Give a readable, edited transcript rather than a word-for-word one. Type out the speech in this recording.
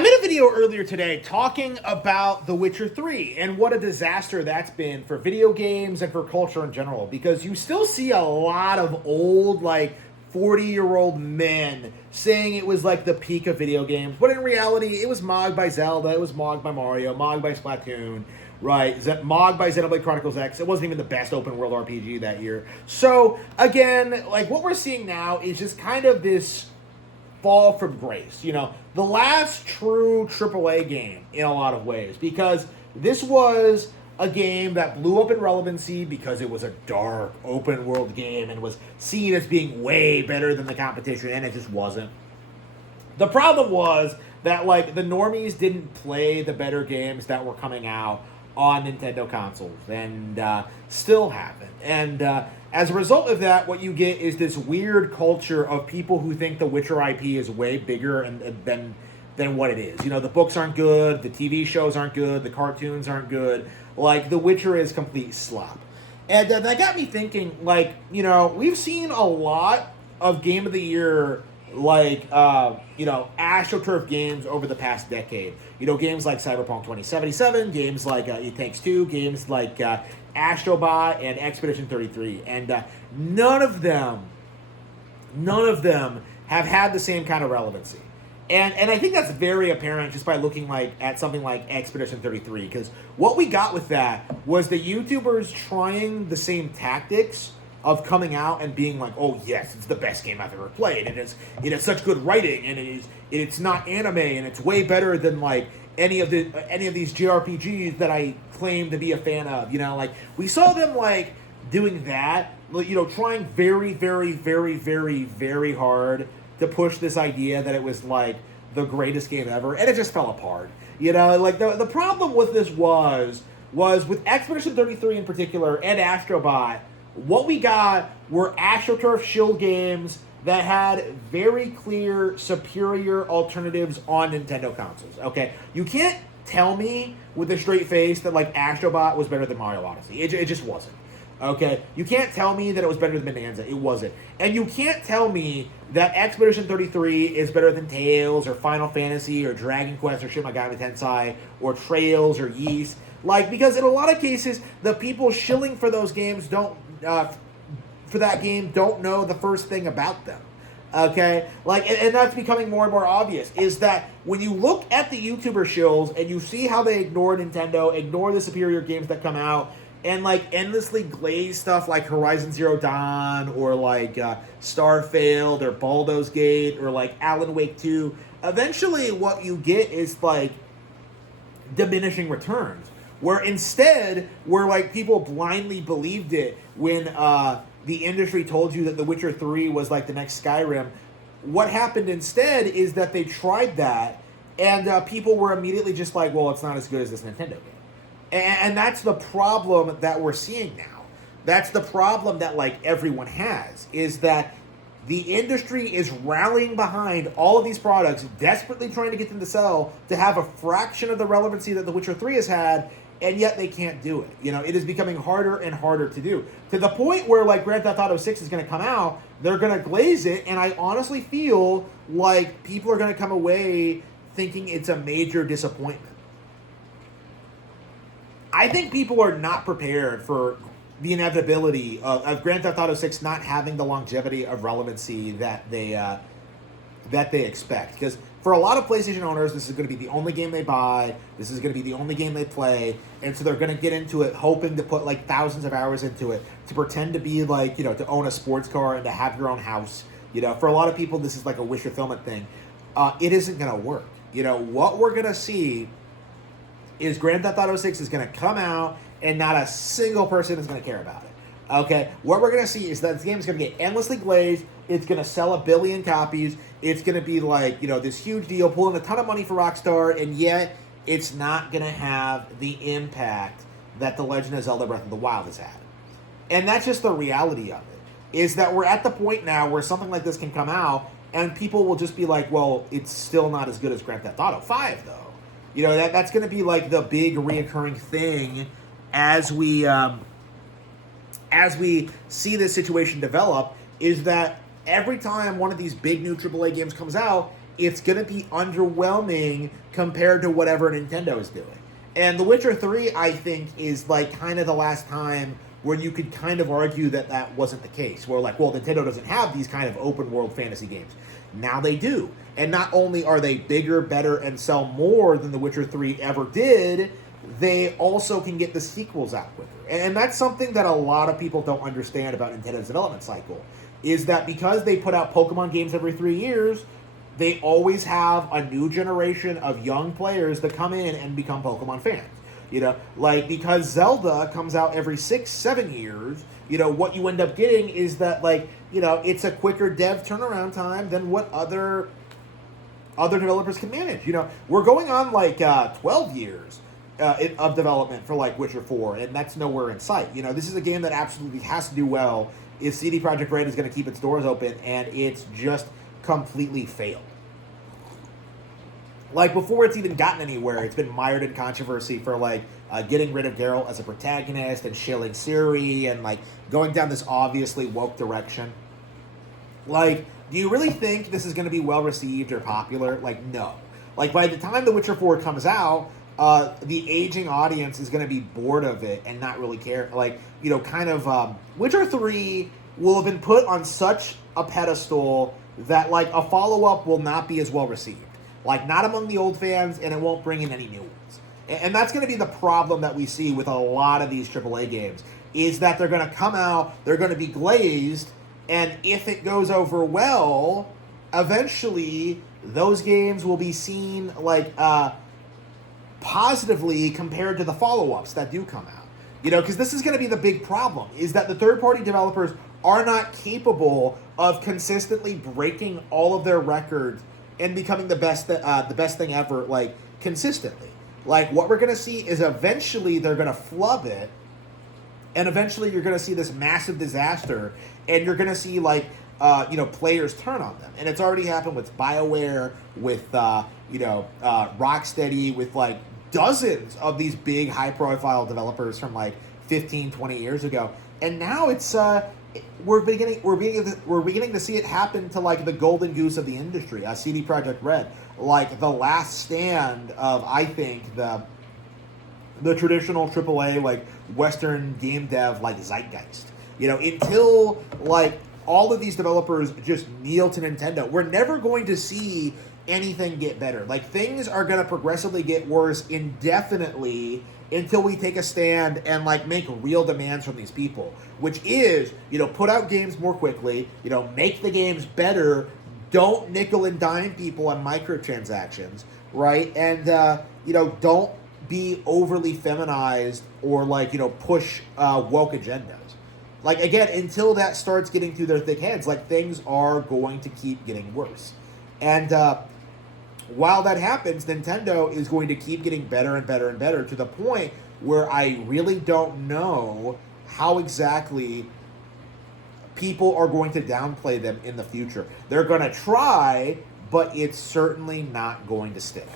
I made a video earlier today talking about The Witcher 3 and what a disaster that's been for video games and for culture in general, because you still see a lot of old, 40-year-old men saying it was like the peak of video games, but in reality, it was mogged by Zelda, it was mogged by Mario, mogged by Splatoon, right? Mogged by Xenoblade Chronicles X. It wasn't even the best open world RPG that year. So, again, what we're seeing now is just kind of this fall from grace. The last true AAA game in a lot of ways, because this was a game that blew up in relevancy because it was a dark open world game and was seen as being way better than the competition, and it just wasn't. The problem was that the normies didn't play the better games that were coming out on Nintendo consoles, and still haven't. And as a result of that, what you get is this weird culture of people who think the Witcher IP is way bigger than what it is. The books aren't good, the TV shows aren't good, the cartoons aren't good. The Witcher is complete slop. And that got me thinking, we've seen a lot of Game of the Year, AstroTurf games over the past decade. Games like Cyberpunk 2077, games like It Takes Two, games like Astrobot and Expedition 33. And none of them have had the same kind of relevancy. And I think that's very apparent just by looking at something like Expedition 33, because what we got with that was the YouTubers trying the same tactics of coming out and being like, oh yes, it's the best game I've ever played, and it has such good writing, and it's not anime, and it's way better than any of these JRPGs that I claim to be a fan of. We saw them doing that, trying very, very, very, very, very hard to push this idea that it was the greatest game ever, and it just fell apart. The problem with this was with Expedition 33 in particular and Astrobot, what we got were AstroTurf shield games that had very clear, superior alternatives on Nintendo consoles. Okay, you can't tell me with a straight face that Astrobot was better than Mario Odyssey. It just wasn't. Okay, you can't tell me that it was better than Bonanza. It wasn't. And you can't tell me that Expedition 33 is better than Tales or Final Fantasy or Dragon Quest or Shin Megami Tensei or Trails or Yeast. Because in a lot of cases, the people shilling for those games don't know the first thing about them. Okay? And that's becoming more and more obvious, is that when you look at the YouTuber shills and you see how they ignore Nintendo, ignore the superior games that come out, and endlessly glaze stuff like Horizon Zero Dawn or Starfield or Baldur's Gate or Alan Wake 2, eventually what you get is diminishing returns. Where instead, where people blindly believed it when the industry told you that The Witcher 3 was the next Skyrim, what happened instead is that they tried that, and people were immediately just well, it's not as good as this Nintendo game. And that's the problem that we're seeing now. That's the problem that everyone has, is that the industry is rallying behind all of these products, desperately trying to get them to sell, to have a fraction of the relevancy that The Witcher 3 has had, and yet they can't do it. It is becoming harder and harder to do. To the point where Grand Theft Auto 6 is going to come out, they're going to glaze it, and I honestly feel people are going to come away thinking it's a major disappointment. I think people are not prepared for the inevitability of Grand Theft Auto 6 not having the longevity of relevancy that they expect. Because for a lot of PlayStation owners, this is going to be the only game they buy. This is going to be the only game they play. And so they're going to get into it hoping to put thousands of hours into it, to pretend to be to own a sports car and to have your own house. For a lot of people, this is a wish fulfillment thing. It isn't going to work. What we're going to see is Grand Theft Auto 6 is going to come out and not a single person is going to care about it. Okay? What we're going to see is that this game is going to get endlessly glazed. It's going to sell 1 billion copies. It's going to be this huge deal, pulling a ton of money for Rockstar, and yet it's not going to have the impact that The Legend of Zelda Breath of the Wild has had. And that's just the reality of it, is that we're at the point now where something like this can come out and people will just be well, it's still not as good as Grand Theft Auto 5, though. That's going to be the big reoccurring thing as we see this situation develop, is that every time one of these big new AAA games comes out, it's going to be underwhelming compared to whatever Nintendo is doing. And The Witcher 3, I think, is like kind of the last time where you could kind of argue that that wasn't the case. Where like, well, Nintendo doesn't have these kind of open world fantasy games. Now they do. And not only are they bigger, better, and sell more than The Witcher 3 ever did, they also can get the sequels out quicker. And that's something that a lot of people don't understand about Nintendo's development cycle, is that because they put out Pokemon games every 3 years, they always have a new generation of young players that come in and become Pokemon fans. You know, like, because Zelda comes out every 6-7 years, you know, what you end up getting is that, like, you know, it's a quicker dev turnaround time than what other developers can manage. You know, we're going on, like, 12 years of development for, like, Witcher 4, and that's nowhere in sight. You know, this is a game that absolutely has to do well if CD Projekt Red is going to keep its doors open, and it's just completely failed. Like, before it's even gotten anywhere, it's been mired in controversy for, like, getting rid of Geralt as a protagonist and shilling Ciri and, like, going down this obviously woke direction. Like, do you really think this is going to be well-received or popular? Like, no. Like, by the time The Witcher 4 comes out, the aging audience is going to be bored of it and not really care. Like, you know, kind of, Witcher 3 will have been put on such a pedestal that, like, a follow-up will not be as well-received. Like, not among the old fans, and it won't bring in any new ones. And that's going to be the problem that we see with a lot of these AAA games, is that they're going to come out, they're going to be glazed, and if it goes over well, eventually those games will be seen, like, positively compared to the follow-ups that do come out. You know, because this is going to be the big problem, is that the third-party developers are not capable of consistently breaking all of their records and becoming the best thing ever, like, consistently. Like, what we're going to see is eventually they're going to flub it, and eventually you're going to see this massive disaster, and you're going to see, like, you know, players turn on them. And it's already happened with BioWare, with, you know, Rocksteady, with, like, dozens of these big, high-profile developers from, like, 15, 20 years ago. And now it's, we're beginning to see it happen to, like, the golden goose of the industry, CD Projekt Red, like the last stand of, I think, the traditional AAA, like, Western game dev, like, zeitgeist. You know, until, like, all of these developers just kneel to Nintendo, we're never going to see anything get better. Like, things are going to progressively get worse indefinitely until we take a stand and, like, make real demands from these people, which is, you know, put out games more quickly, you know, make the games better, don't nickel and dime people on microtransactions, right? And, you know, don't be overly feminized or, like, you know, push woke agendas. Like, again, until that starts getting through their thick heads, like, things are going to keep getting worse. And while that happens, Nintendo is going to keep getting better and better and better, to the point where I really don't know how exactly people are going to downplay them in the future. They're going to try, but it's certainly not going to stick.